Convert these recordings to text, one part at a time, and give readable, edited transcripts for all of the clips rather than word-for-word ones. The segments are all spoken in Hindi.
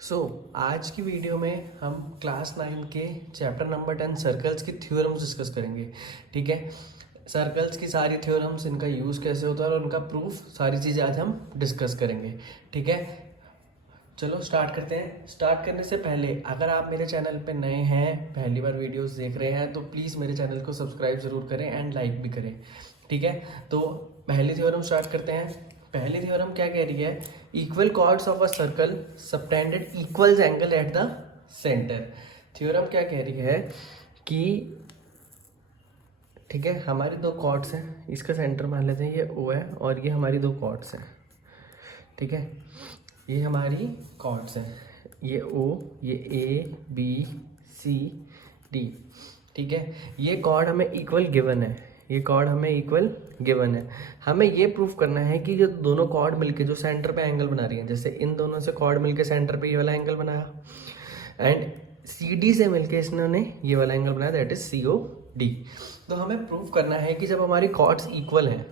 आज की वीडियो में हम क्लास 9 के चैप्टर नंबर 10 सर्कल्स की थ्योरम्स डिस्कस करेंगे। ठीक है, सर्कल्स की सारी थ्योरम्स, इनका यूज़ कैसे होता है और उनका प्रूफ, सारी चीज़ें आज हम डिस्कस करेंगे। ठीक है, चलो स्टार्ट करते हैं। स्टार्ट करने से पहले अगर आप मेरे चैनल पे नए हैं, पहली बार वीडियोस देख रहे हैं, तो प्लीज़ मेरे चैनल को सब्सक्राइब ज़रूर करें एंड लाइक भी करें। ठीक है, तो पहली थ्योरम स्टार्ट करते हैं। पहली थ्योरम क्या कह रही है? Equal chords of a circle subtended equals angle at the centre. Theorem क्या कह रही है कि ठीक है, हमारे दो कॉर्ड्स हैं, इसका सेंटर मान लेते हैं ये O है और ये हमारी दो कॉर्ड्स हैं। ठीक है, ये हमारी कॉर्ड्स हैं, ये O, ये A B C D। ठीक है, ये कॉर्ड हमें इक्वल गिवन है, ये कॉर्ड हमें इक्वल गिवन है। हमें ये प्रूफ करना है कि जो दोनों कॉर्ड मिलके जो सेंटर पे एंगल बना रही हैं, जैसे इन दोनों से कॉर्ड मिलके सेंटर पे ये वाला एंगल बनाया एंड CD से मिलके इन्होंने ये वाला एंगल बनाया, दैट इज COD। तो हमें प्रूफ करना है कि जब हमारी कॉर्ड्स इक्वल हैं,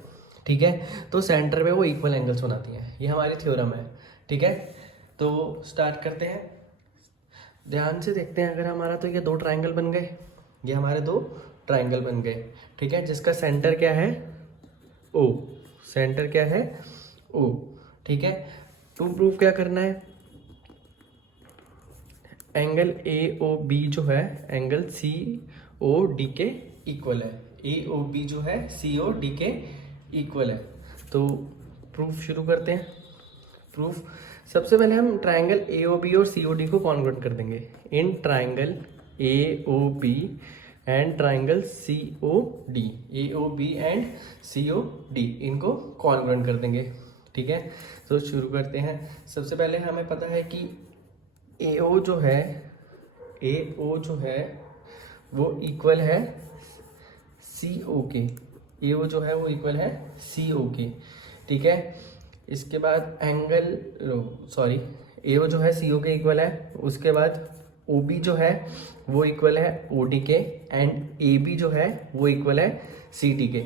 ठीक है, तो सेंटर पे वो इक्वल एंगल्स बनाती हैं। ये हमारी थ्योरम है। ठीक है, तो स्टार्ट करते हैं। ध्यान से देखते हैं, अगर हमारा तो ये दो ट्रायंगल बन गए, ये हमारे दो ट्रायंगल बन गए। ठीक है, जिसका सेंटर क्या है? O। सेंटर क्या है? O। ठीक है, टू प्रूफ क्या करना है? एंगल AOB जो है एंगल COD के इक्वल है। AOB जो है COD के इक्वल है। तो प्रूफ शुरू करते हैं। प्रूफ सबसे पहले हम ट्रायंगल AOB और COD को कॉन्ग्रुएंट कर देंगे। In triangle AOB and triangle COD, AOB and COD, इनको कॉन्ग्रुएंट कर देंगे। ठीक है, तो शुरू करते हैं। सबसे पहले हमें पता है कि AO जो है वो इक्वल है CO के। AO जो है वो इक्वल है CO के। ठीक है, इसके बाद AO जो है CO के इक्वल है। उसके बाद OB जो है वो इक्वल है OD के एंड AB जो है वो इक्वल है CD के।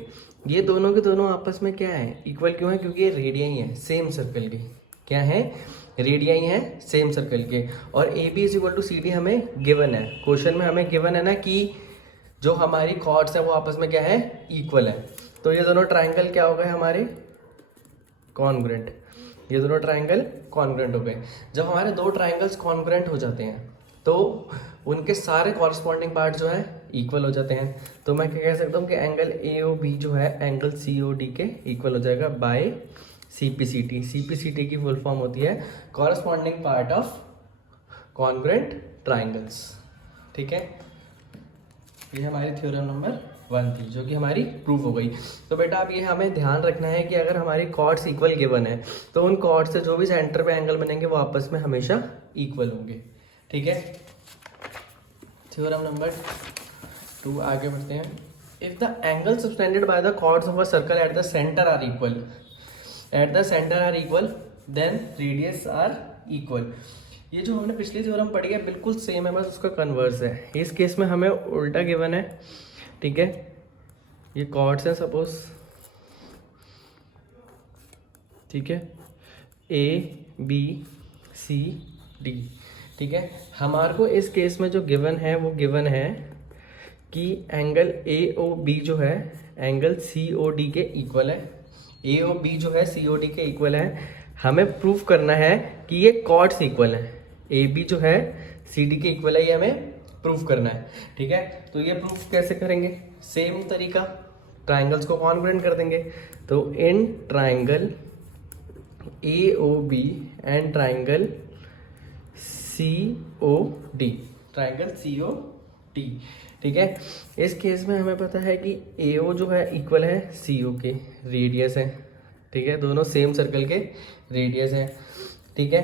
ये दोनों के दोनों आपस में क्या है? इक्वल क्यों है? क्योंकि ये रेडियाई हैं सेम सर्कल के। क्या है? रेडियाई हैं सेम सर्कल के। और AB is equal to CD हमें गिवन है, क्वेश्चन में हमें गिवन है ना कि जो हमारी कॉर्ड्स है वो आपस में क्या है? इक्वल है। तो ये दोनों ट्रायंगल क्या हो गए हमारे? कॉन्ग्रुएंट। ये दोनों ट्रायंगल कॉन्ग्रुएंट हो गए। जब हमारे दो ट्रायंगल्स कॉन्ग्रुएंट हो जाते हैं तो उनके सारे कॉरस्पॉन्डिंग पार्ट जो है इक्वल हो जाते हैं। तो मैं क्या कह सकता हूँ कि एंगल AOB जो है एंगल COD के इक्वल हो जाएगा बाय CPCT। CPCT की फुल फॉर्म होती है corresponding part of congruent triangles. ठीक है, ये हमारी थ्योरम नंबर 1 थी, जो कि हमारी प्रूफ हो गई। तो बेटा अब ये हमें ध्यान रखना है कि अगर हमारी कॉर्ड्स इक्वल गिवन है तो उन कॉर्ड से जो भी सेंटर पे एंगल बनेंगे वो आपस में हमेशा इक्वल होंगे। ठीक है, थ्योरम नंबर 2 आगे बढ़ते हैं। If the angle subtended by the chords of a circle at the centre are equal, then radius are equal. ये जो हमने पिछली थ्योरम पढ़ी है बिल्कुल सेम है, बस उसका कन्वर्स है। इस केस में हमें उल्टा गिवन है। ठीक है, ये कॉर्ड्स हैं सपोज, ठीक है, ABCD। ठीक है, हमारे को इस केस में जो गिवन है वो गिवन है कि एंगल AOB जो है एंगल COD के इक्वल है। AOB जो है COD के इक्वल है। हमें प्रूफ करना है कि ये कॉर्ड्स इक्वल है। AB जो है CD के इक्वल है, ये हमें प्रूफ करना है। ठीक है, तो ये प्रूफ कैसे करेंगे? सेम तरीका, ट्रायंगल्स को कॉन्ग्रुएंट कर देंगे। तो in triangle AOB and triangle COD, triangle COD। ठीक है, इस केस में हमें पता है कि AO जो है इक्वल है CO के, रेडियस है। ठीक है, दोनों सेम सर्कल के रेडियस है। ठीक है,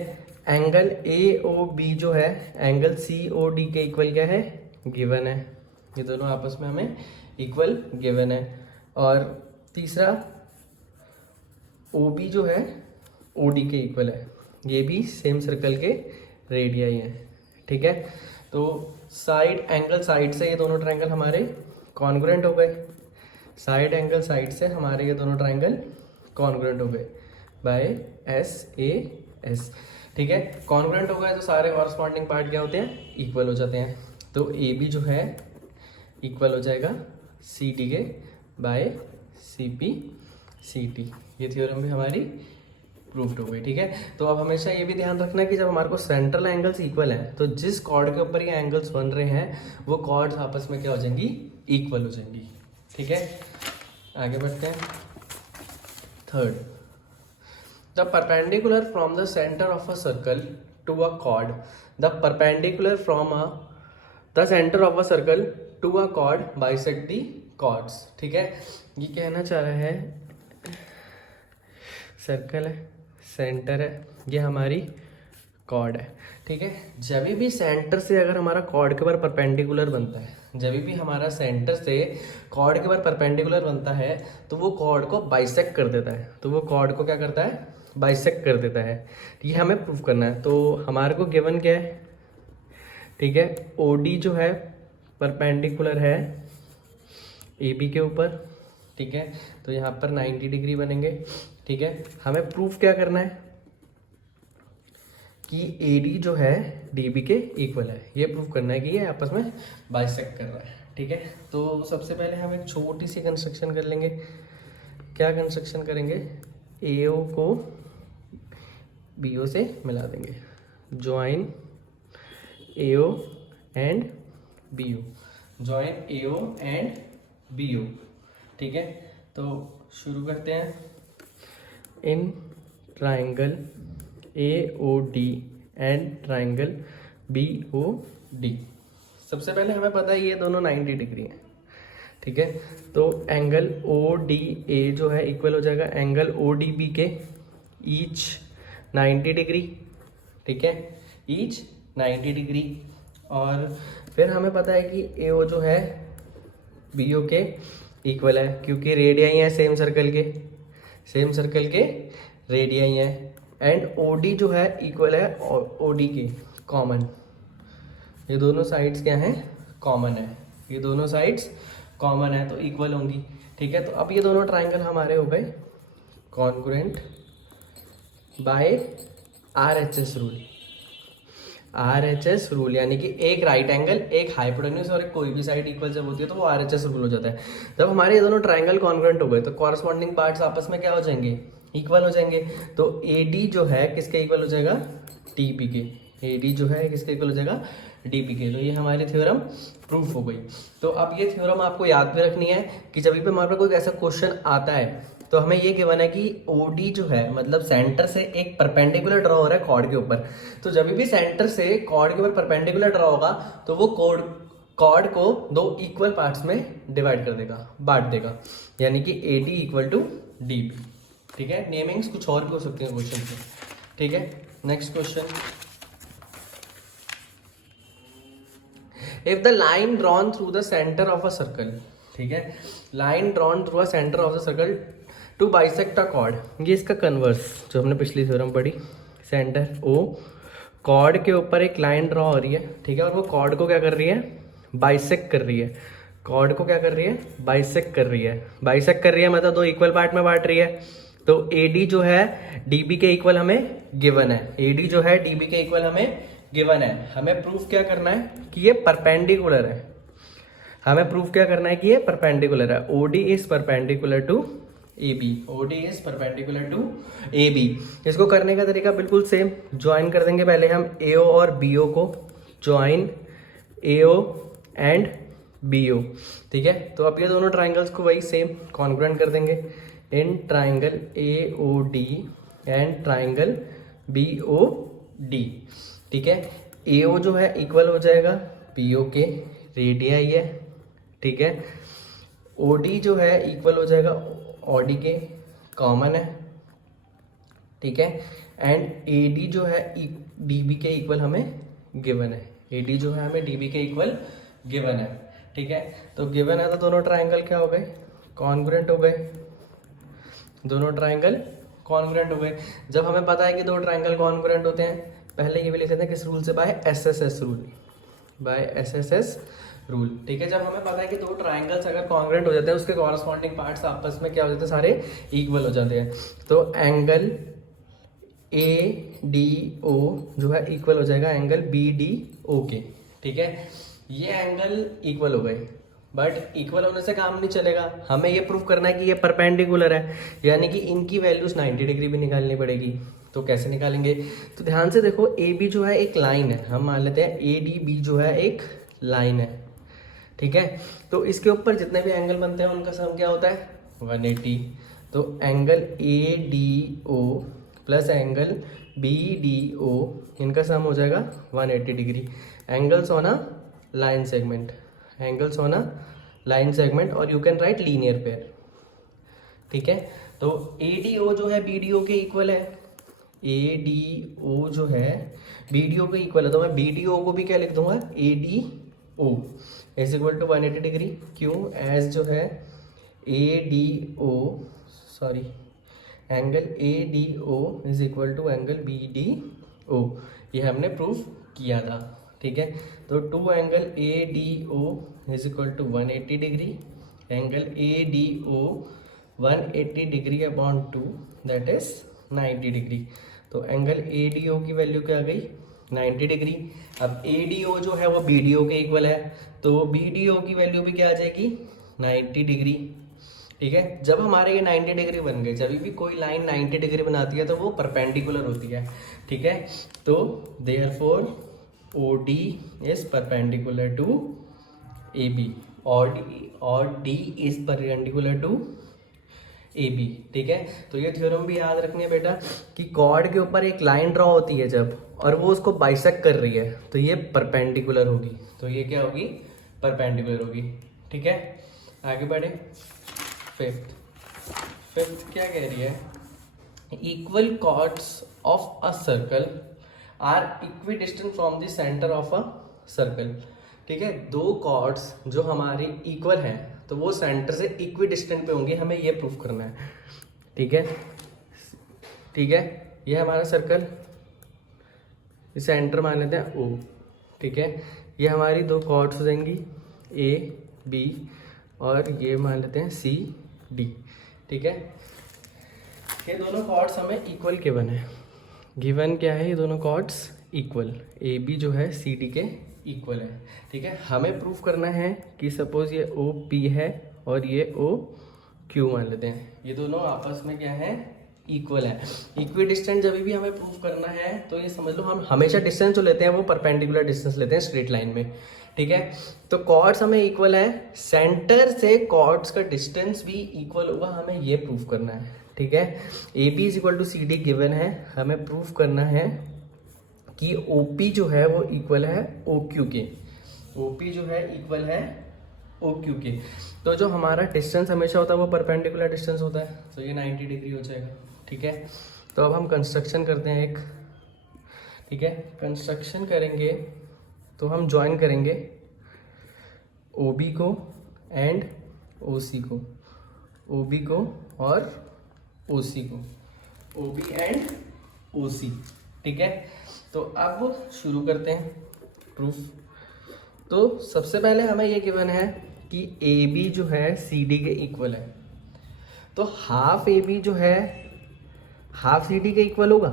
एंगल AOB जो है एंगल COD के इक्वल क्या है? गिवन है। ये दोनों आपस में हमें इक्वल गिवन है। और तीसरा OB जो है OD के इक्वल है, ये भी सेम सर्कल के रेडियाई है। ठीक है, तो एंगल साइड से ये दोनों ट्रायंगल हमारे कॉन्ग्रुएंट हो गए। साइड एंगल साइड से हमारे ये दोनों ट्रायंगल कॉन्ग्रुएंट हो गए बाय SA एस। ठीक है, कॉन्ग्रुएंट हो गए तो सारे कॉरस्पॉन्डिंग पार्ट क्या होते हैं, इक्वल हो जाते हैं। तो ए बी जो है इक्वल हो जाएगा सी डी के by C P C T. ये थ्योरम भी हमारी प्रूव्ड हो गई। ठीक है, तो अब हमेशा ये भी ध्यान रखना कि जब हमारे को सेंट्रल एंगल्स इक्वल हैं तो जिस कॉर्ड के ऊपर ये एंगल्स बन रहे हैं वो कॉर्ड्स आपस में क्या हो जाएंगी, इक्वल हो जाएंगी। ठीक है, आगे बढ़ते हैं। Third, the perpendicular from the centre of a circle to a chord, the perpendicular from the centre of a circle to a chord bisect the chords. ठीक है, ये कहना चाह रहा है सर्कल है, सेंटर है, ये हमारी कॉर्ड है। ठीक है, जब भी सेंटर से अगर हमारा कॉर्ड के ऊपर परपेंडिकुलर बनता है, जब भी हमारा सेंटर से कॉर्ड के ऊपर परपेंडिकुलर बनता है तो वो कॉर्ड को बाइसेक्ट कर देता है। तो वो कॉर्ड को क्या करता है, बाइसेक्ट कर देता है। ये हमें प्रूफ करना है। तो हमारे को गिवन क्या है, ठीक है, ओ डी जो है परपेंडिकुलर है ए बी के ऊपर। ठीक है, तो यहाँ पर 90 डिग्री बनेंगे। ठीक है, हमें प्रूफ क्या करना है कि ए डी जो है डी बी के इक्वल है। ये प्रूफ करना है कि ये आपस में बाइसेक्ट कर रहा है। ठीक है, तो सबसे पहले हम एक छोटी सी कंस्ट्रक्शन कर लेंगे। क्या कंस्ट्रक्शन करेंगे, ए ओ को बी ओ से मिला देंगे, join A O and B O, join A O and B O. ठीक है, तो शुरू करते हैं। In triangle A O D and triangle B O D, सबसे पहले हमें पता है ये दोनों 90 डिग्री हैं। ठीक है, तो एंगल ओ डी ए जो है इक्वल हो जाएगा एंगल ओ डी बी के, ईच 90 डिग्री। ठीक है, ईच 90 डिग्री। और फिर हमें पता है कि ए ओ जो है बी ओ के इक्वल है, क्योंकि रेडियाई हैं सेम सर्कल के, सेम सर्कल के रेडियाई हैं। एंड ओ डी जो है इक्वल है ओ डी के, कॉमन। ये दोनों साइड्स क्या हैं, कॉमन है, ये दोनों साइड्स कॉमन है तो इक्वल होंगी। ठीक है, तो अब ये दोनों ट्राइंगल हमारे हो गए congruent by RHS rule. RHS rule यानी कि एक राइट एंगल, एक हाइपोटेन्यूज और एक कोई भी साइड इक्वल जब होती है तो वो RHS रूल हो जाता है। जब हमारे ये दोनों ट्राइंगल कॉन्ग्रुएंट हो गए तो कॉरस्पॉन्डिंग पार्ट्स आपस में क्या हो जाएंगे, इक्वल हो जाएंगे। तो AD जो है किसके इक्वल हो जाएगा, TP के। AD जो है किसके इक्वल हो जाएगा, DP के। तो ये हमारी थ्योरम प्रूफ हो गई। तो अब ये थ्योरम आपको याद भी रखनी है कि जब भी हमारे पास कोई ऐसा क्वेश्चन आता है तो हमें ये गिवन है कि OD जो है मतलब सेंटर से एक परपेंडिकुलर ड्रॉ हो रहा है कॉर्ड के ऊपर। तो जब भी सेंटर से कॉर्ड के ऊपर परपेंडिकुलर ड्रॉ होगा तो वो कॉर्ड को दो इक्वल पार्ट्स में डिवाइड कर देगा, बांट देगा, यानी कि AD इक्वल टू DB। ठीक है, नेमिंग्स कुछ और भी हो सकती है क्वेश्चन में। ठीक है, next question, if the line drawn through the centre of a circle. ठीक है, line drawn through a centre of the circle to bisect a chord, ये इसका कन्वर्स जो हमने पिछली थ्योरम पढ़ी, सेंटर O, कॉर्ड के ऊपर एक लाइन ड्रॉ हो रही है। ठीक है, और वो कॉर्ड को क्या कर रही है, बाइसेक्ट कर रही है। कॉर्ड को क्या कर रही है, बाइसेक्ट कर रही है। बाइसेक्ट कर रही है मतलब दो इक्वल पार्ट में बांट रही है। तो AD जो है DB के इक्वल हमें गिवन है, AD जो है DB के इक्वल हमें गिवन है। हमें प्रूफ क्या करना है कि ये परपेंडिकुलर है। हमें प्रूफ क्या करना है कि ये परपेंडिकुलर है। OD is perpendicular to AB, OD is perpendicular to AB। इसको करने का तरीका बिल्कुल सेम, ज्वाइन कर देंगे पहले हम AO और BO को, ज्वाइन AO एंड BO। ठीक है, तो अब ये दोनों ट्राइंगल्स को वही सेम कॉन्ग्रुएंट कर देंगे in triangle AOD and triangle BOD। ठीक है, AO जो है इक्वल हो जाएगा BO के, रेडियाई है। ठीक है, OD जो है इक्वल हो जाएगा OD के, कॉमन है। ठीक है, एंड AD जो है DB के इक्वल हमें गिवन है। AD जो है हमें DB के इक्वल गिवन है। ठीक है, तो गिवन है तो दोनों ट्राइंगल क्या हो गए, कॉन्ग्रुएंट हो गए। दोनों ट्राइंगल कॉन्ग्रुएंट हो गए। जब हमें पता है कि दो ट्राइंगल कॉन्ग्रुएंट होते हैं, पहले ये भी लिख सकते हैं किस रूल से, by SSS rule, by SSS rule. ठीक है, जब हमें पता है कि दो ट्राइंगल्स अगर कॉन्ग्रुएंट हो जाते हैं उसके कॉरस्पॉन्डिंग पार्ट्स आपस में क्या हो जाते हैं, सारे इक्वल हो जाते हैं। तो एंगल ए डी ओ जो है इक्वल हो जाएगा एंगल बी डी ओ के। ठीक है, ये एंगल इक्वल हो गए, बट इक्वल होने से काम नहीं चलेगा, हमें ये प्रूव करना है कि ये परपेंडिकुलर है, यानी कि इनकी वैल्यूज 90 डिग्री भी निकालनी पड़ेगी। तो कैसे निकालेंगे, तो ध्यान से देखो, ए बी जो है एक लाइन है, हम मान लेते हैं ए डी बी जो है एक लाइन है। ठीक है, तो इसके ऊपर जितने भी एंगल बनते हैं उनका सम क्या होता है 180। तो angle A D O plus angle B D O, इनका सम हो जाएगा 180 degree. Angles on a line segment, angles on a line segment, और you can write linear pair. ठीक है, तो ए डी ओ जो है बी डी ओ के इक्वल है, ए डी ओ जो है बी डी ओ के इक्वल है, तो मैं बी डी ओ को भी क्या लिख दूंगा, A D O is equal to 180 degree. क्यों, एज जो है A D O, sorry, angle A D O is equal to angle B D O, ये हमने प्रूव किया था। ठीक है, तो two angle A D O is equal to 180 degree, angle A D O 180 degree upon 2 that is 90 degree. तो एंगल ए डी ओ की वैल्यू क्या आ गई 90 डिग्री। अब ए डी ओ जो है वो बी डी ओ के इक्वल है, तो बी डी ओ की वैल्यू भी क्या आ जाएगी 90 डिग्री। ठीक है, जब हमारे ये 90 डिग्री बन गए, जब भी कोई लाइन 90 डिग्री बनाती है तो वो परपेंडिकुलर होती है। ठीक है, तो therefore O D is perpendicular to A B, और D is perpendicular to A B. ठीक है, तो ये थ्योरम भी याद रखनी है बेटा कि कॉर्ड के ऊपर एक लाइन ड्रॉ होती है जब, और वो उसको बाइसेक्ट कर रही है, तो ये परपेंडिकुलर होगी, तो ये क्या होगी परपेंडिकुलर होगी। ठीक है, आगे बढ़े। फिफ्थ क्या कह रही है, equal chords of a circle are equidistant from the centre of a circle. ठीक है, दो कॉर्ड्स जो हमारे इक्वल हैं तो वो सेंटर से इक्विडिस्टेंट पे होंगे, हमें ये प्रूफ करना है। ठीक है, ठीक है, ये हमारा सर्कल, सेंटर मान लेते हैं ओ। ठीक है, ये हमारी दो कॉर्ड्स हो जाएंगी ए बी, और ये मान लेते हैं सी डी। ठीक है, ये दोनों कॉर्ड्स हमें इक्वल गिवन है। गिवन क्या है, ये दोनों कॉर्ड्स इक्वल, ए बी जो है सी डी के इक्वल है। ठीक है, हमें प्रूफ करना है कि सपोज ये ओ पी है और ये ओ क्यू मान लेते हैं, ये दोनों आपस में क्या है इक्वल है। इक्वी डिस्टेंस जब भी हमें प्रूफ करना है तो ये समझ लो हम हमेशा डिस्टेंस जो लेते हैं वो परपेंडिकुलर डिस्टेंस लेते हैं स्ट्रेट लाइन में। ठीक है, तो कॉर्ड्स हमें इक्वल है, सेंटर से कॉर्ड्स का डिस्टेंस भी इक्वल होगा, हमें ये प्रूफ करना है। ठीक है, A B is equal to C D given है, हमें प्रूफ करना है कि ओ पी जो है वो इक्वल है ओ क्यू के, ओ पी जो है इक्वल है ओ क्यू के। तो जो हमारा डिस्टेंस हमेशा होता है वो परपेंडिकुलर डिस्टेंस होता है, तो ये 90 डिग्री हो जाएगा। ठीक है, तो अब हम कंस्ट्रक्शन करते हैं एक। ठीक है, कंस्ट्रक्शन करेंगे तो हम ज्वाइन करेंगे ओ बी को एंड ओ सी को, ओ बी को और ओ सी को, ओ बी एंड ओ सी। ठीक है, तो अब शुरू करते हैं प्रूफ। तो सबसे पहले हमें ये गिवन है कि ए बी जो है सी डी के इक्वल है, तो हाफ ए बी जो है हाफ सी डी के इक्वल होगा,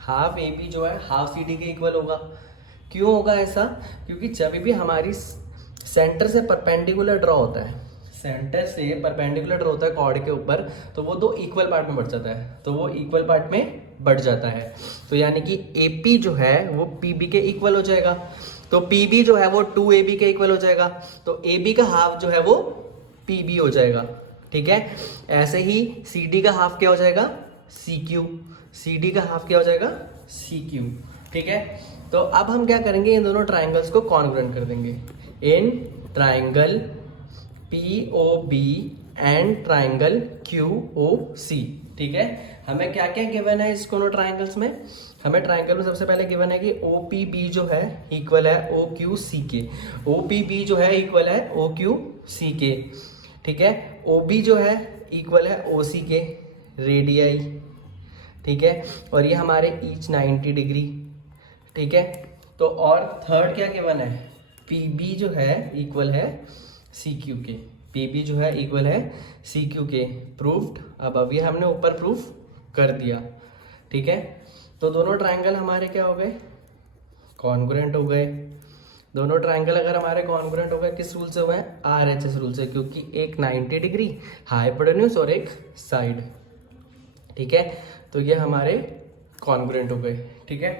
हाफ ए बी जो है हाफ सी डी के इक्वल होगा। क्यों होगा ऐसा, क्योंकि जब भी हमारी सेंटर से परपेंडिकुलर ड्रॉ होता है, सेंटर से परपेंडिकुलर ड्रॉ होता है कॉर्ड के ऊपर, तो वो दो इक्वल पार्ट में बढ़ जाता है, तो वो इक्वल पार्ट में बढ़ जाता है। तो यानी कि ए पी जो है वो पी बी के इक्वल हो जाएगा, तो पी बी जो है वो 2AB के इक्वल हो जाएगा, तो ए बी का हाफ जो है वो पी बी हो जाएगा। ठीक है, ऐसे ही सी डी का हाफ क्या हो जाएगा सी क्यू, सी डी का हाफ क्या हो जाएगा सी क्यू। ठीक है, तो अब हम क्या करेंगे, इन दोनों ट्राइंगल्स को कॉन्ग्रुएंट कर देंगे in triangle P O B and triangle Q O C. ठीक है, हमें क्या क्या गिवन है इस दोनों ट्राइंगल्स में, हमें ट्राइंगल में सबसे पहले गिवन है कि ओ पी बी जो है इक्वल है ओ क्यू सी के, ओ पी बी जो है इक्वल है ओ क्यू सी के। ठीक है, ओ बी जो है इक्वल है ओ सी के रेडियाई। ठीक है, और ये हमारे ईच 90 डिग्री। ठीक है, तो और थर्ड क्या गिवन है, पी बी जो है इक्वल है सी क्यू के, पी बी जो है इक्वल है सी क्यू के। प्रूफ्ड, अब अभी हमने ऊपर प्रूफ कर दिया। ठीक है, तो दोनों ट्राइंगल हमारे क्या हो गए, कॉन्ग्रुएंट हो गए। दोनों ट्राइंगल अगर हमारे कॉन्ग्रुएंट हो गए किस रूल से हुए हैं, RHS रूल से, क्योंकि एक 90 डिग्री हाइपोटेन्यूज और एक साइड, ठीक है। तो ये हमारे कॉन्ग्रुएंट हो गए, ठीक है।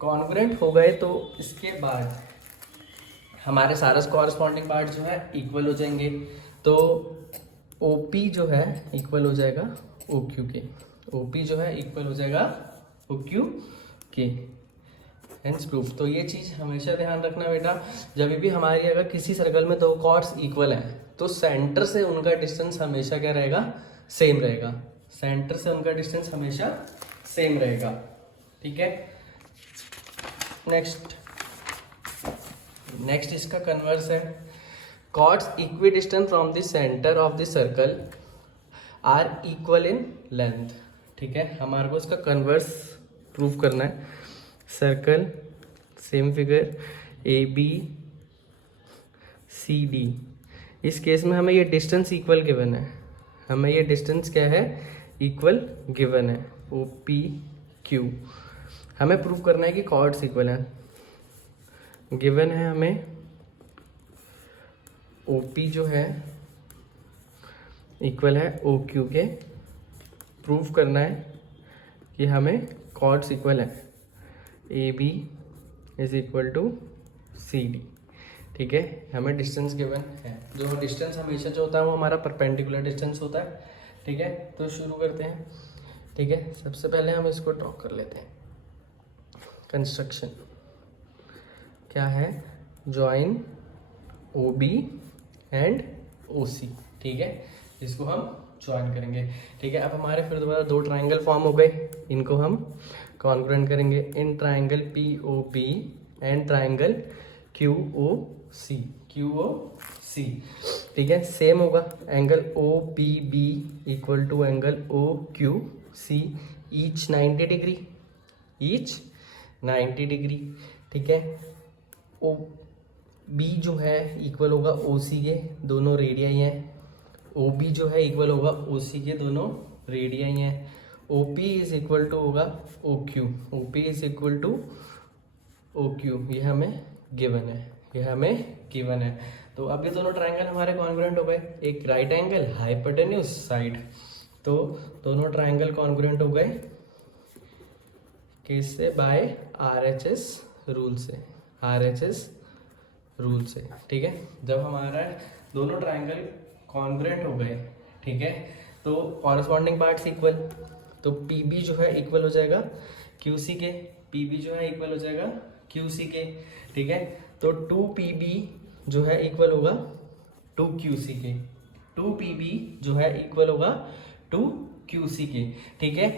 कॉन्ग्रुएंट हो गए तो इसके बाद हमारे सारे कॉरस्पॉन्डिंग पार्ट जो है इक्वल हो जाएंगे। तो OP जो है इक्वल हो जाएगा OQ के, OP जो है इक्वल हो जाएगा OQ के, हेंस प्रूफ। तो ये चीज़ हमेशा ध्यान रखना बेटा, जब भी हमारी अगर किसी सर्कल में दो कॉर्ड्स इक्वल हैं तो सेंटर से उनका डिस्टेंस हमेशा क्या रहेगा, सेम रहेगा। सेंटर से उनका डिस्टेंस हमेशा सेम रहेगा, ठीक है। नेक्स्ट इसका कन्वर्स है, chords equidistant from the centre of the circle are equal in length, ठीक है। हमारे को इसका कन्वर्स प्रूव करना है। सर्कल सेम फिगर ABCD, इस केस में हमें ये डिस्टेंस इक्वल गिवन है, हमें ये डिस्टेंस क्या है, इक्वल गिवन है OPQ। हमें प्रूव करना है कि कॉर्ड्स इक्वल हैं, गिवन है हमें OP जो है इक्वल है OQ के। प्रूव करना है कि हमें कॉर्ड्स इक्वल है, AB is equal to CD, ठीक है। हमें डिस्टेंस गिवन है, जो डिस्टेंस हमेशा जो होता है वो हमारा परपेंडिकुलर डिस्टेंस होता है, ठीक है। तो शुरू करते हैं, ठीक है। सबसे पहले हम इसको ड्रॉ कर लेते हैं। कंस्ट्रक्शन क्या है, जॉइन OB एंड OC, ठीक है। इसको हम ज्वाइन करेंगे, ठीक है। अब हमारे फिर दोबारा दो ट्राइंगल फॉर्म हो गए, इनको हम कॉन्ग्रुएंट करेंगे in triangle POP and triangle QOC, ठीक है। सेम होगा, angle OPB equal to angle OQC, each 90 degree, each 90 degree, ठीक है। OB जो है इक्वल होगा OC के, दोनों रेडियाई हैं। OB जो है इक्वल होगा OC के, दोनों रेडियाई हैं। OP इज इक्वल टू होगा OQ, OP is equal to OQ, ये हमें गिवन है, ये हमें गिवन है। तो अब ये दोनों ट्राइंगल हमारे कॉन्ग्रुएंट हो गए, एक राइट एंगल हाइपोटेन्यूज साइड, तो दोनों ट्राइंगल कॉन्ग्रुएंट हो गए किससे, बाय RHS रूल से, RHS रूल से, ठीक है। जब हमारा दोनों ट्राइंगल कॉन्ग्रुएंट हो गए, ठीक है, तो कॉरस्पॉन्डिंग पार्ट्स इक्वल, तो PB जो है इक्वल हो जाएगा QC के, PB जो है इक्वल हो जाएगा QC के, ठीक है। तो 2PB जो है इक्वल होगा 2QC के, 2PB जो है इक्वल होगा 2QC के, ठीक है।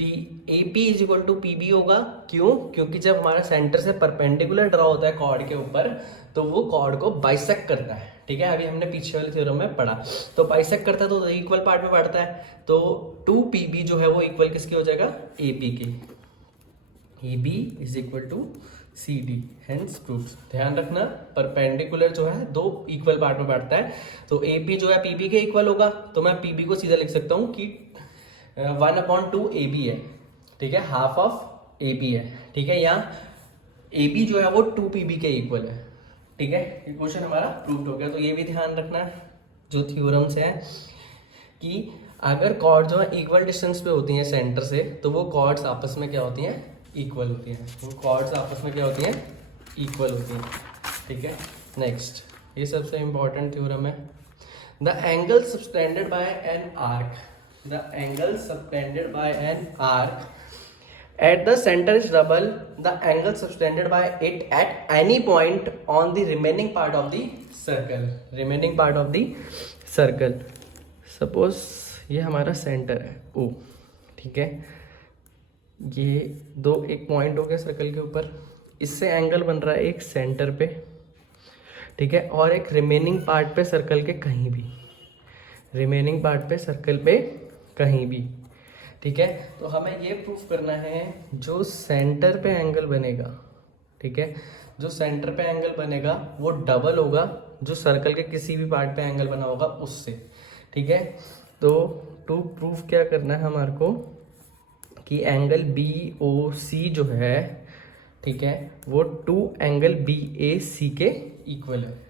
AP is equal to PB होगा, क्यों, क्योंकि जब हमारा सेंटर से परपेंडिकुलर ड्रॉ होता है कॉर्ड के ऊपर तो वो कॉर्ड को बाइसेक्ट करता है, ठीक है। अभी हमने पीछे वाले थ्योरम में पढ़ा, तो बाइसेक्ट करता है तो इक्वल पार्ट में बढ़ता है, तो 2PB जो है वो इक्वल किसके हो जाएगा, AP के। AB is equal to CD, hence proof. ध्यान रखना परपेंडिकुलर जो है दो इक्वल पार्ट में बांटता है, तो AB जो है PB के इक्वल होगा, तो मैं PB को सीधा लिख सकता हूँ कि 1/2 AB है, ठीक है, हाफ ऑफ AB है, ठीक है। यहाँ AB जो है वो 2PB के इक्वल है, ठीक है। ये क्वेश्चन हमारा प्रूव्ड हो गया। तो ये भी ध्यान रखना जो थ्योरम से है कि अगर कॉर्ड जो है इक्वल डिस्टेंस पे होती हैं सेंटर से, तो वो कॉर्ड्स आपस में क्या होती हैं, इक्वल होती हैं, वो कॉर्ड्स आपस में क्या होती हैं, इक्वल होती हैं, ठीक है। नेक्स्ट, ये सबसे इंपॉर्टेंट थ्योरम है, the angle subtended bye an arc, the angle subtended bye an arc at the center is double the angle subtended by it at any point on the remaining part of the circle, remaining part of the circle। suppose ये हमारा सेंटर है O, ठीक है। ये दो एक पॉइंट हो गया सर्कल के ऊपर, इससे एंगल बन रहा है एक सेंटर पे, ठीक है, और एक रिमेनिंग पार्ट पे सर्कल के कहीं भी, रिमेनिंग पार्ट पे सर्कल पे कहीं भी, ठीक है। तो हमें ये प्रूफ करना है जो सेंटर पे एंगल बनेगा, ठीक है, जो सेंटर पे एंगल बनेगा वो डबल होगा जो सर्कल के किसी भी पार्ट पे एंगल बना होगा उससे, ठीक है। तो टू प्रूफ क्या करना है हमारे को कि एंगल बी ओ सी जो है, ठीक है, वो 2 एंगल बी ए सी के इक्वल है।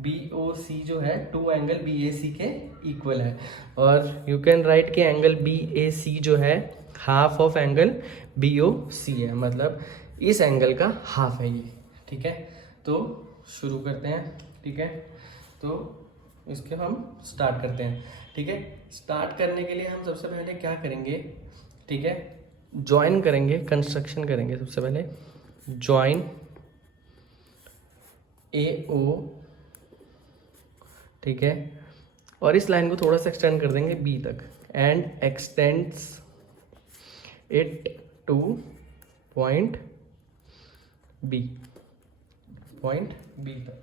बी ओ सी जो है 2 एंगल बी ए सी के इक्वल है। और यू कैन राइट कि एंगल बी ए सी जो है half of angle B O C है, मतलब इस एंगल का हाफ है ये, ठीक है। तो शुरू करते हैं, ठीक है। तो इसके हम स्टार्ट करते हैं, ठीक है। स्टार्ट करने के लिए हम सबसे पहले क्या करेंगे, ठीक है, ज्वाइन करेंगे, कंस्ट्रक्शन करेंगे। सबसे पहले ज्वाइन ए ओ, ठीक है, और इस लाइन को थोड़ा सा एक्सटेंड कर देंगे बी तक, and extends it to point B तक,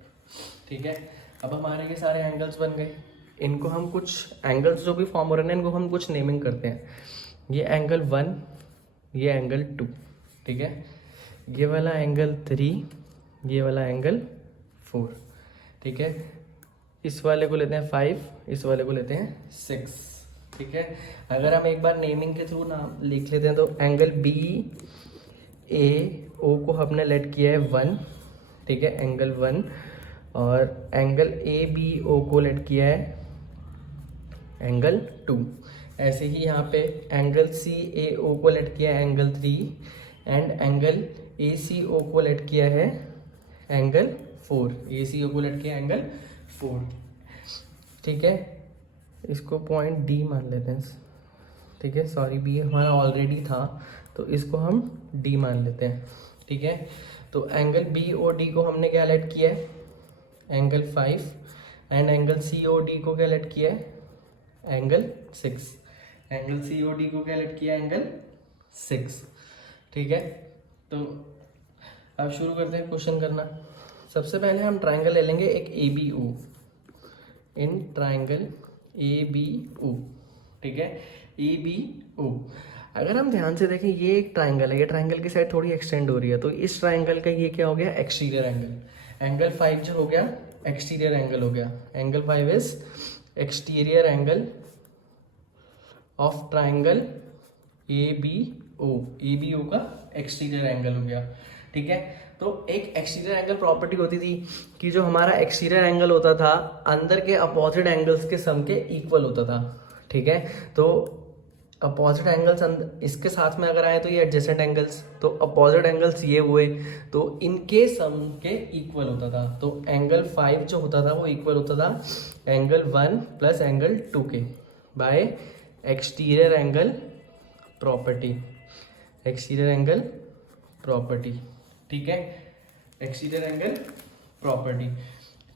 ठीक है। अब हमारे ये सारे एंगल्स बन गए। इनको हम कुछ एंगल्स जो भी फॉर्म हो रहे हैं इनको हम कुछ नेमिंग करते हैं। ये एंगल 1, ये एंगल 2, ठीक है, ये वाला एंगल 3, ये वाला एंगल 4, ठीक है। इस वाले को लेते हैं 5, इस वाले को लेते हैं 6, ठीक है। अगर हम एक बार नेमिंग के थ्रू नाम लिख लेते हैं तो एंगल बी ए ओ को हमने लेट किया है 1, ठीक है, एंगल 1, और एंगल ए बी ओ को लेट किया है एंगल 2। ऐसे ही यहाँ पे एंगल सी ए ओ को लेट किया है एंगल 3, एंड एंगल ए सी ओ को लेट किया है एंगल 4, ए सी ओ को लेट किया एंगल 4, ठीक है। इसको पॉइंट डी मान लेते हैं, ठीक है, सॉरी बी हमारा ऑलरेडी था तो इसको हम डी मान लेते हैं, ठीक है। तो एंगल बी ओ डी को हमने क्या लेट किया है angle 5, and angle C O D को क्या लेट किया है angle 6, angle C O D को क्या लेट किया एंगल 6, ठीक है। तो अब शुरू करते हैं क्वेश्चन करना। सबसे पहले हम ट्राइंगल ले लेंगे एक A B O, in triangle A B O, ठीक है, ए बी ओ। अगर हम ध्यान से देखें ये एक ट्राइंगल है, ये ट्राइंगल की साइड थोड़ी एक्सटेंड हो रही है, तो इस ट्राइंगल का ये क्या हो गया एक्सटीरियर एंगल। एंगल 5 जो हो गया एक्सटीरियर एंगल हो गया। Angle 5 is exterior angle of triangle A B O. A B O का एक्सटीरियर एंगल हो गया, ठीक है। तो एक एक्सटीरियर एंगल प्रॉपर्टी होती थी कि जो हमारा एक्सटीरियर एंगल होता था अंदर के अपोजिट एंगल्स के सम के इक्वल होता था, ठीक है। तो अपोजिट एंगल्स इसके साथ में अगर आए तो ये एडजेसेंट एंगल्स, तो अपोजिट एंगल्स ये हुए तो इनके सम के इक्वल होता था। तो एंगल 5 जो होता था वो इक्वल होता था एंगल 1 प्लस एंगल 2 के bye exterior angle property, exterior angle property, ठीक है, एक्सटीरियर एंगल प्रॉपर्टी,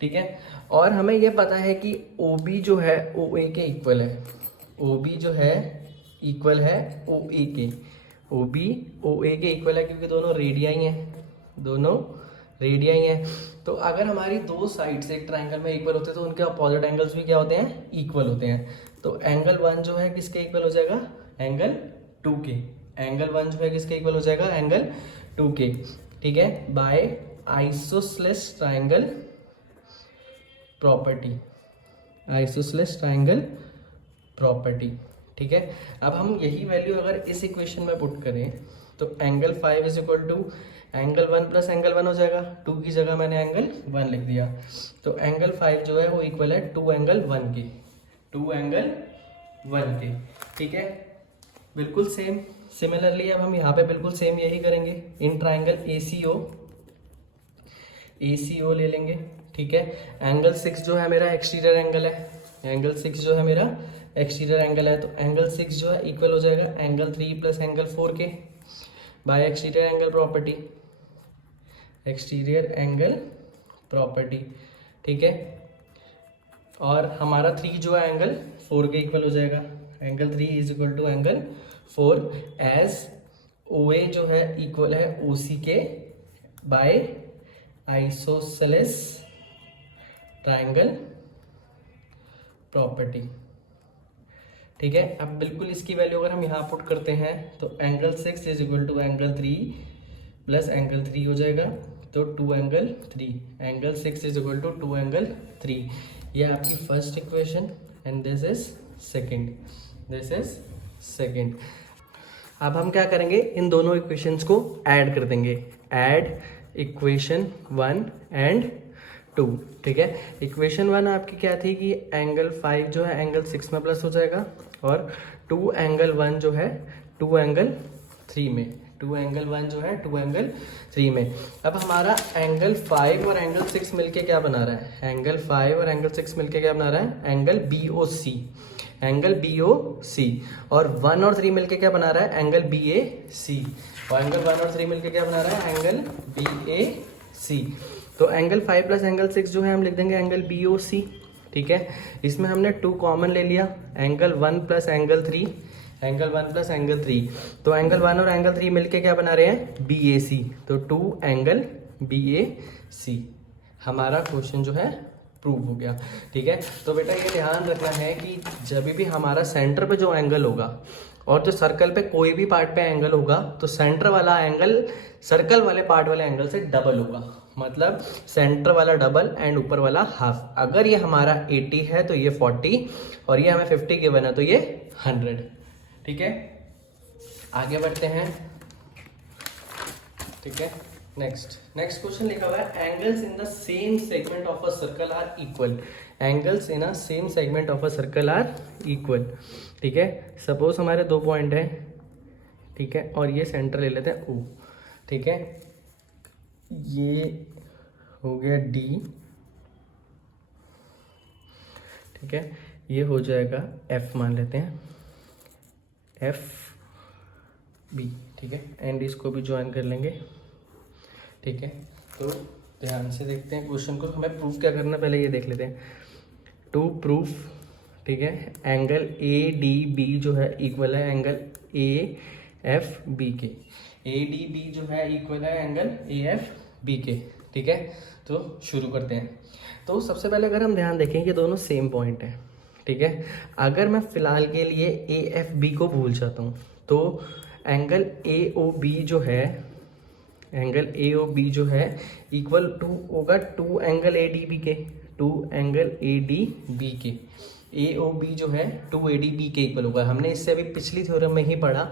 ठीक है। और हमें यह पता है कि OB जो है OA के इक्वल है, OB जो है इक्वल है OA के, OB OA के इक्वल है क्योंकि दोनों रेडियाई हैं, दोनों रेडियाई हैं। तो अगर हमारी दो साइड्स एक ट्राइंगल में इक्वल होते हैं तो उनके अपोजिट एंगल्स भी क्या होते हैं इक्वल होते हैं। तो एंगल 1 जो है किसके इक्वल हो जाएगा एंगल 2 के, एंगल 1 जो है किसके इक्वल हो जाएगा एंगल 2 के, ठीक है, by isosceles triangle property, isosceles triangle property, ठीक है। अब हम यही वैल्यू अगर इस इक्वेशन में पुट करें तो angle 5 is equal to angle 1 plus angle 1 हो जाएगा, 2 की जगह मैंने एंगल 1 लिख दिया। तो एंगल 5 जो है वो इक्वल है 2 एंगल 1 के, 2 एंगल 1 के, ठीक है, बिल्कुल सेम। सिमिलरली अब हम यहाँ पे बिल्कुल सेम यही करेंगे, इन ट्राइंगल ACO ले लेंगे, ठीक है। एंगल 6 जो है मेरा एक्सटीरियर एंगल है, एंगल 6 जो है मेरा एक्सटीरियर एंगल है, तो एंगल 6 जो है इक्वल हो जाएगा एंगल 3 प्लस एंगल 4 के bye exterior angle property, exterior angle property, ठीक है। और हमारा 3 जो है एंगल 4 के इक्वल हो जाएगा, angle 3 is equal to angle 4 as OA जो है इक्वल है OC के बाय आइसोसेलेस ट्राइंगल प्रॉपर्टी, ठीक है। अब बिल्कुल इसकी वैल्यू अगर हम यहाँ पुट करते हैं तो angle 6 is equal to angle 3 plus angle 3 हो जाएगा, तो 2 angle 3, angle 6 is equal to 2 angle 3। ये आपकी first equation and this is second, this is second. अब हम क्या करेंगे, इन दोनों इक्वेशंस को ऐड कर देंगे, ऐड इक्वेशन 1 एंड 2, ठीक है। इक्वेशन 1 आपकी क्या थी कि एंगल 5 जो है एंगल 6 में प्लस हो जाएगा, और 2 एंगल 1 जो है 2 एंगल 3 में, 2 एंगल 1 जो है 2 एंगल 3 में। अब हमारा एंगल 5 और एंगल 6 मिलके क्या बना रहा है, एंगल 5 और एंगल 6 मिलके क्या बना रहा है, एंगल BOC, एंगल BOC। और 1 और 3 मिलके क्या बना रहा है, एंगल BAC। और एंगल 1 और 3 मिलके क्या बना रहा है, एंगल BAC। तो एंगल 5 प्लस एंगल 6 जो है हम लिख देंगे एंगल BOC, ठीक है। इसमें हमने 2 कॉमन ले लिया, angle 1 plus angle 3, angle 1 plus angle 3, तो एंगल 1 और एंगल 3 मिलके क्या बना रहे हैं, BAC। तो 2 एंगल BAC, हमारा क्वेश्चन जो है प्रूव हो गया, ठीक है। तो बेटा ये ध्यान रखना है कि जब भी हमारा सेंटर पे जो एंगल होगा और जो सर्कल पे कोई भी पार्ट पे एंगल होगा, तो सेंटर वाला एंगल सर्कल वाले पार्ट वाले एंगल से डबल होगा, मतलब सेंटर वाला डबल एंड ऊपर वाला हाफ। अगर ये हमारा 80 है तो ये 40, और ये हमें 50 गिवन है तो ये 100, ठीक है। आगे बढ़ते हैं, ठीक है। नेक्स्ट क्वेश्चन लिखा हुआ है, angles in the same segment of a circle are equal, angles in a same segment of a circle are equal, ठीक है। सपोज हमारे 2 पॉइंट है, ठीक है, और ये सेंटर ले लेते हैं O, ठीक है। ये हो गया D, ठीक है, ये हो जाएगा F, मान लेते हैं FB, ठीक है, एंड इसको भी ज्वाइन कर लेंगे, ठीक है। तो ध्यान से देखते हैं क्वेश्चन को, हमें प्रूफ क्या करना पहले ये देख लेते हैं। टू प्रूफ, ठीक है, एंगल ADB जो है इक्वल है एंगल AFB के, ADB जो है इक्वल है एंगल AFB के, ठीक है। तो शुरू करते हैं। तो सबसे पहले अगर हम ध्यान देखें ये दोनों सेम पॉइंट है, ठीक है। अगर मैं फिलहाल के लिए AFB को भूल जाता हूँ तो एंगल AOB जो है, एंगल AOB जो है इक्वल टू होगा 2 एंगल ADB के, 2 एंगल ADB के, AOB जो है 2 ADB के इक्वल होगा। हमने इससे अभी पिछली थ्योरम में ही पढ़ा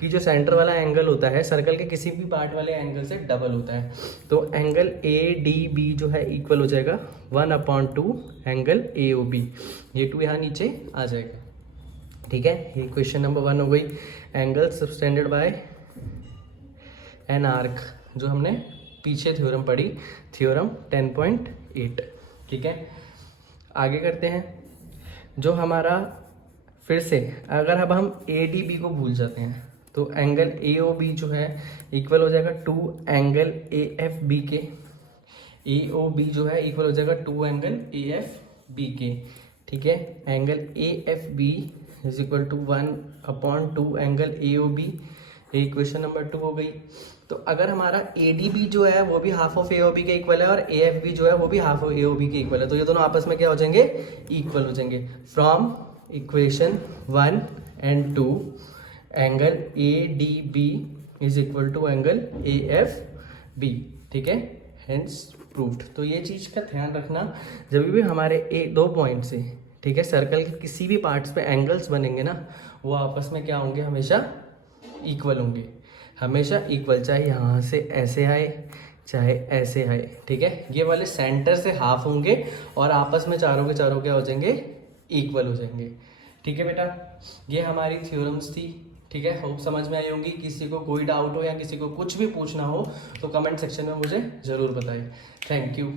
कि जो सेंटर वाला एंगल होता है सर्कल के किसी भी पार्ट वाले एंगल से डबल होता है। तो एंगल ADB जो है इक्वल हो जाएगा 1/2 एंगल AOB, ये 2 यहाँ नीचे आ जाएगा, ठीक है। ये क्वेश्चन नंबर 1 हो गई। Angle subtended bye an arc, जो हमने पीछे थ्योरम पढ़ी, थ्योरम 10.8, ठीक है। आगे करते हैं, जो हमारा फिर से अगर अब हम ADB को भूल जाते हैं तो एंगल AOB जो है इक्वल हो जाएगा 2 एंगल AFB के, AOB जो है इक्वल हो जाएगा 2 एंगल AFB के, ठीक है। Angle AFB is equal to 1/2 angle AOB, ये इक्वेशन नंबर 2 हो गई। तो अगर हमारा ADB जो है वो भी हाफ ऑफ AOB के इक्वल है और AFB जो है वो भी हाफ ऑफ AOB के इक्वल है, तो ये दोनों आपस में क्या हो जाएंगे, इक्वल हो जाएंगे। From equation 1 and 2 angle ADB is equal to angle AFB, ठीक है, हेंस प्रूव्ड। तो ये चीज़ का ध्यान रखना, जब भी हमारे 2 पॉइंट से, ठीक है, सर्कल के किसी भी पार्ट्स पे एंगल्स बनेंगे ना, वो आपस में क्या होंगे, हमेशा इक्वल होंगे, हमेशा इक्वल, चाहे यहाँ से ऐसे आए चाहे ऐसे आए, ठीक है। ये वाले सेंटर से हाफ होंगे और आपस में चारों के चारों क्या हो जाएंगे, इक्वल हो जाएंगे, ठीक है बेटा। ये हमारी थ्योरम्स थी, ठीक है। होप समझ में आई होंगी। किसी को कोई डाउट हो या किसी को कुछ भी पूछना हो तो कमेंट सेक्शन में मुझे ज़रूर बताइए। Thank you.